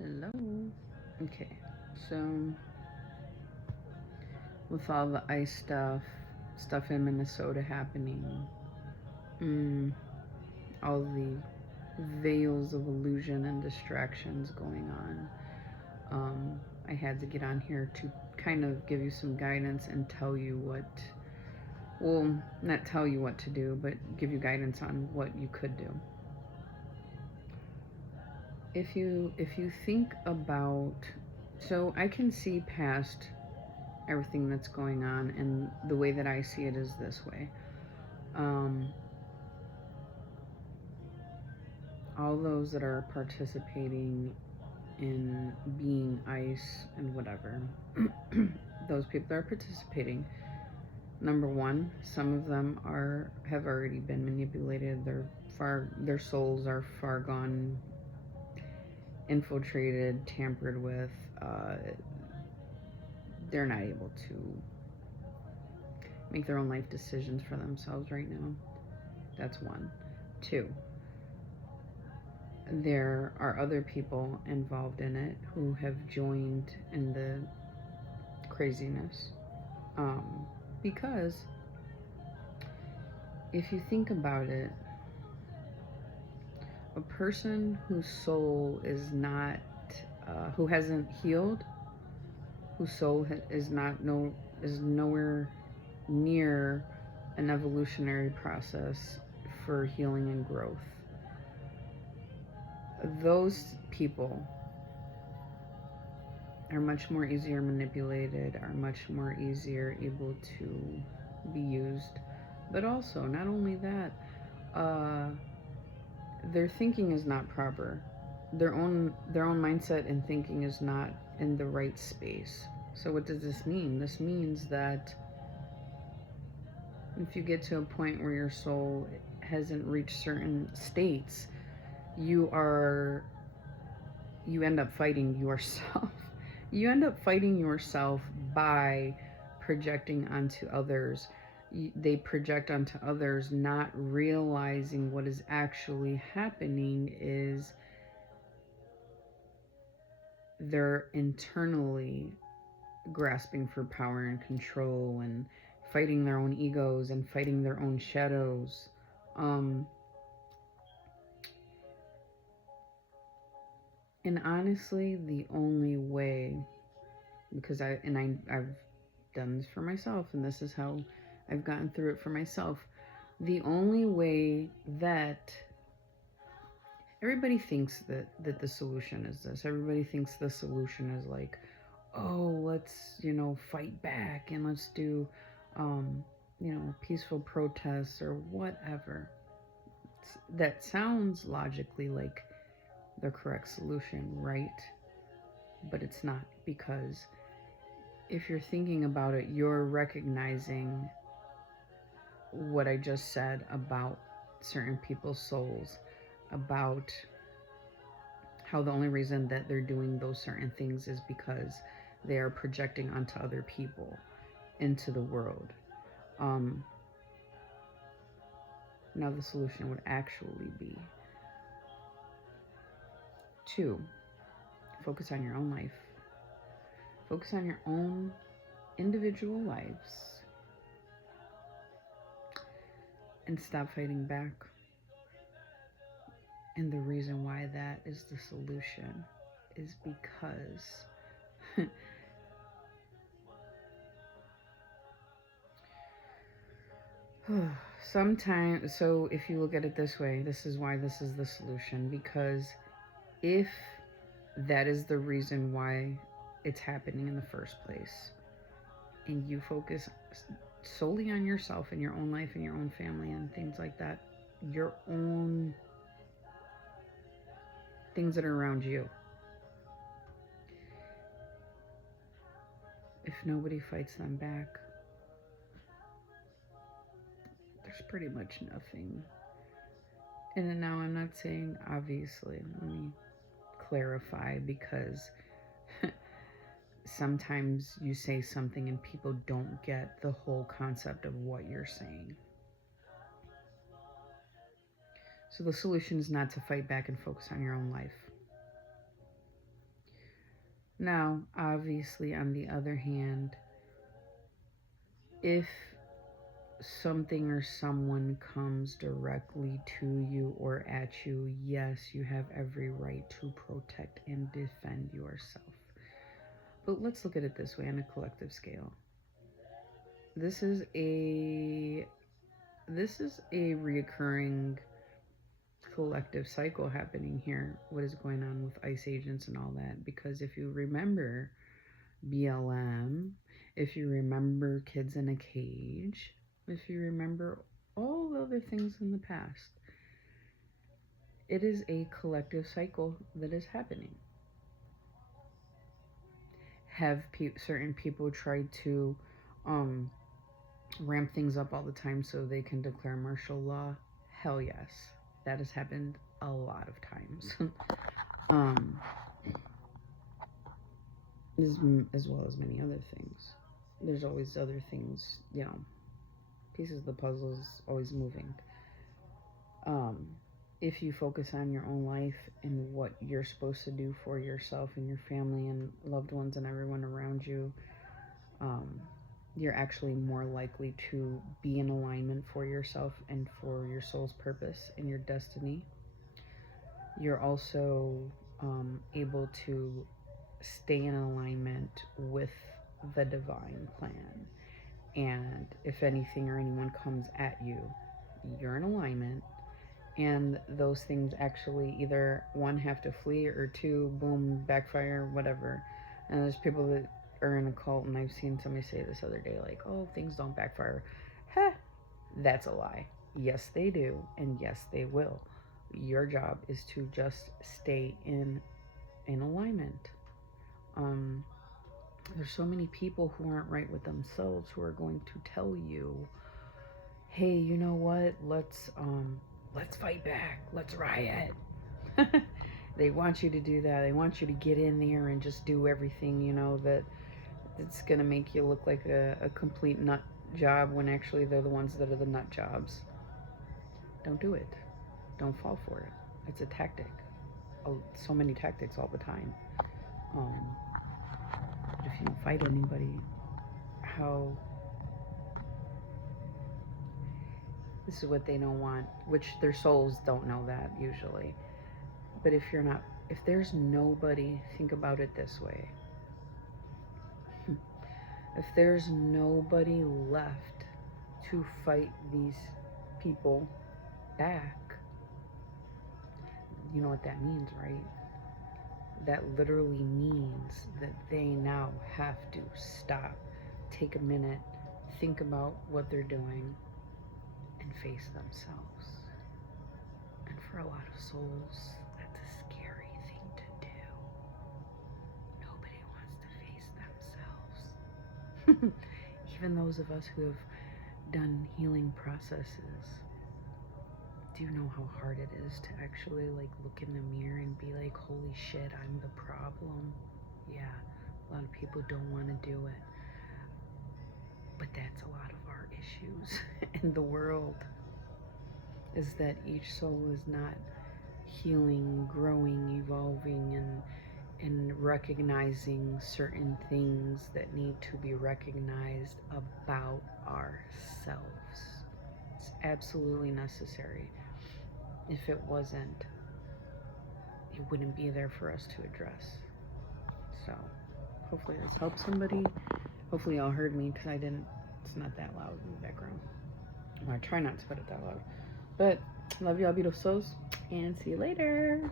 Hello. Okay, so with all the ice stuff in Minnesota happening, mm, all the veils of illusion and distractions going on, I had to get on here to kind of give you some guidance and tell you well, not tell you what to do, but give you guidance on what you could do. If you think about, so I can see past everything that's going on, and the way that I see it is this way. Um, all those that are participating in being ice and whatever, those people that are participating, number one, some of them have already been manipulated. Their souls are far gone, infiltrated, tampered with. They're not able to make their own life decisions for themselves right now. That's one. Two, there are other people involved in it who have joined in the craziness. Because if you think about it, a person whose soul is not, who hasn't healed, whose soul is not is nowhere near an evolutionary process for healing and growth. Those people are much more easier manipulated, are much more easier able to be used. But also, not only that, uh, their thinking is not proper. Their own mindset and thinking is not in the right space. So what does this mean? This means that if you get to a point where your soul hasn't reached certain states, you are you end up fighting yourself. You end up fighting yourself by projecting onto others. They project onto others, not realizing what is actually happening is they're internally grasping for power and control and fighting their own egos and fighting their own shadows. Um, and honestly, the only way, because I've done this for myself, and this is how I've gotten through it for myself. The only way that everybody thinks that the solution is this. Everybody thinks the solution is like, oh, let's fight back and let's do, um, peaceful protests or whatever. That sounds logically like the correct solution, right? But it's not, because if you're thinking about it, you're recognizing what I just said about certain people's souls, about how the only reason that they're doing those certain things is because they are projecting onto other people into the world. Um, Now, the solution would actually be to focus on your own life, focus on your own individual lives, and stop fighting back. And the reason why that is the solution is because sometimes, so if you look at it this way, this is why this is the solution. Because if that is the reason why it's happening in the first place, and you focus solely on yourself and your own life and your own family and things like that, your own things that are around you, if nobody fights them back, there's pretty much nothing. And now I'm not saying, obviously, let me clarify, because sometimes you say something and people don't get the whole concept of what you're saying. So the solution is not to fight back and focus on your own life. Now, obviously, on the other hand, if something or someone comes directly to you or at you, yes, you have every right to protect and defend yourself. But let's look at it this way on a collective scale. This is a reoccurring collective cycle happening here. What is going on with ICE agents and all that? Because if you remember BLM, if you remember kids in a cage, if you remember all the other things in the past, it is a collective cycle that is happening. Have certain people tried to ramp things up all the time so they can declare martial law? Hell yes. That has happened a lot of times. As well as many other things. There's always other things, pieces of the puzzle is always moving. If you focus on your own life and what you're supposed to do for yourself and your family and loved ones and everyone around you, you're actually more likely to be in alignment for yourself and for your soul's purpose and your destiny. You're also able to stay in alignment with the divine plan. And if anything or anyone comes at you, you're in alignment. And those things actually either, one, have to flee, or two, boom, backfire, whatever. And there's people that are in a cult, and I've seen somebody say this other day, like, oh, things don't backfire. Heh, that's a lie. Yes, they do, and yes, they will. Your job is to just stay in alignment. There's so many people who aren't right with themselves who are going to tell you, hey, you know what, let's fight back, let's riot. They want you to do that. They want you to get in there and just do everything, that it's gonna make you look like a complete nut job, when actually they're the ones that are the nut jobs. Don't do it. Don't fall for it. It's a tactic. Oh, so many tactics all the time. If you fight anybody, this is what they don't want, which their souls don't know that usually. But if there's nobody, think about it this way. If there's nobody left to fight these people back, you know what that means, right? That literally means that they now have to stop, take a minute, think about what they're doing, and face themselves. And for a lot of souls, that's a scary thing to do. Nobody wants to face themselves. Even those of us who have done healing processes, do you know how hard it is to actually look in the mirror and be like, holy shit, I'm the problem? Yeah, a lot of people don't want to do it. But that's a lot of our issues in the world, is that each soul is not healing, growing, evolving, and recognizing certain things that need to be recognized about ourselves. It's absolutely necessary. If it wasn't, it wouldn't be there for us to address. So hopefully this helps somebody. Hopefully y'all heard me, because it's not that loud in the background. Well, I try not to put it that loud. But love y'all, beautiful souls, and see you later.